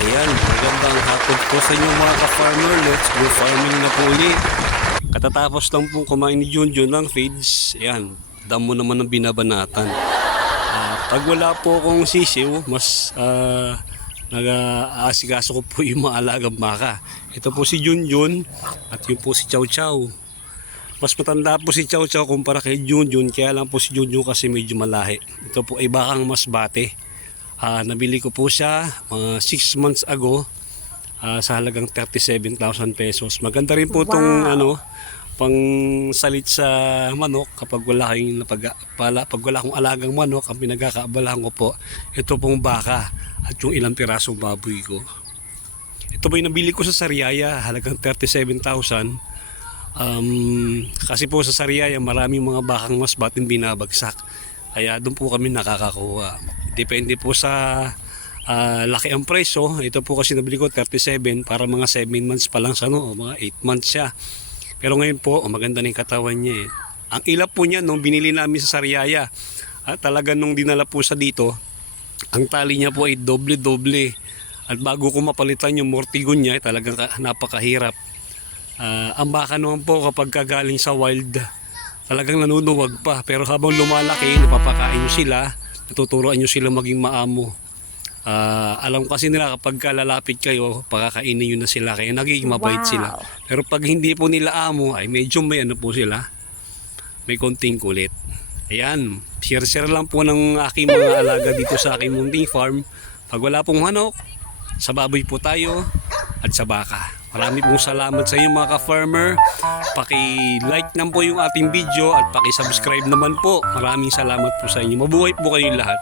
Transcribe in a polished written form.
Ayan, magandang hapon po sa inyo mga ka-farmer. Let's go farming na po ulit. Katatapos lang po kumain ni Junjun ng feeds. Ayan, damo naman ng binabanatan. Pag wala po akong sisiw, mas nag-aasikaso ko po yung mga alagang baka. Ito po si Junjun at yun po si Chow Chow. Mas matanda po si Chow Chow kumpara kay Junjun, kaya lang po si Junjun kasi medyo malahi. Ito po ay bakang mas bate. Nabili ko po siya mga 6 months ago sa halagang 37,000 pesos. Maganda rin po itong pang salit sa manok kapag wala kayong pag wala akong alagang manok, ang pinagkakaabalahan ko po ito pong baka at yung ilang pirasong baboy ko. Ito po yung nabili ko sa Sariaya, halagang 37,000. Kasi po sa Sariaya maraming mga bakang mas batin binabagsak, kaya doon po kami nakakakuha. Depende po sa laki ang presyo. Ito po kasi nabili ko 37 para mga 7 months pa lang sa mga 8 months siya. Pero ngayon po, maganda na yung katawan niya eh. Ang ilap po niya nung binili namin sa Sariaya, talaga nung dinala po sa dito, ang tali niya po ay doble-doble. At bago ko mapalitan yung mortigon niya, talagang napakahirap. Ang baka naman po kapag kagaling sa wild, talagang nanunuwag pa. Pero habang lumalaki, napapakain nyo sila, natuturuan nyo sila maging maamo. Alam kasi nila kapag lalapit kayo, pakakainin nyo na sila, kaya nagiging mabait sila. Pero pag hindi po nila amo, ay medyo may po sila, may konting kulit. Ayan, share lang po ng aking mga alaga dito sa aking munting farm. Pag wala pong manok, sa baboy po tayo at sa baka. Marami pong salamat sa inyo mga ka-farmer. Paki-like naman po yung ating video at paki-subscribe naman po. Maraming salamat po sa inyo. Mabuhay po kayong lahat.